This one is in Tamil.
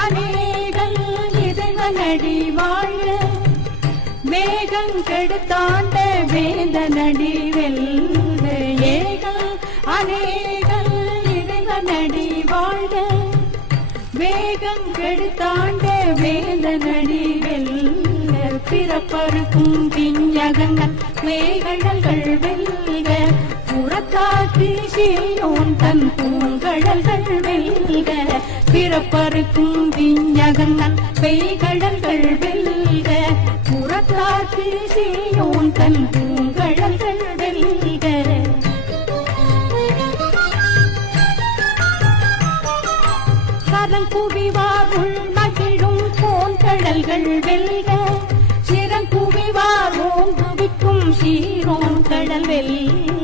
அநேகல் இறைவனடி வாழ வேகம் கெடுத்தாண்ட வேந்தனடி வெல்க ஏகல் அநேகல் இறைவனடி வாழ வேகம் கெடுத்தாண்ட வேந்தனடி வெல்க பிறப்பருக்கும் பிஞ்சகங்கள் வேகடல்கள் வெல்க புறத்தாக்கு சீயோன் தன் பூங்கடல்கள் வெல்க பிறப்பருக்கும் பிஞ்சகங்கள் வேகடல்கள் வெல்க புறத்தாக்கு சீயோன் தன் பூங்கடல்கள் வெல்க கரங்குவிவார் உள் மகிழும் போன்கடல்கள் வெல்க சிறங்குவிவார் ஓங்குவிக்கும் சீரோன் கடல் வெல்க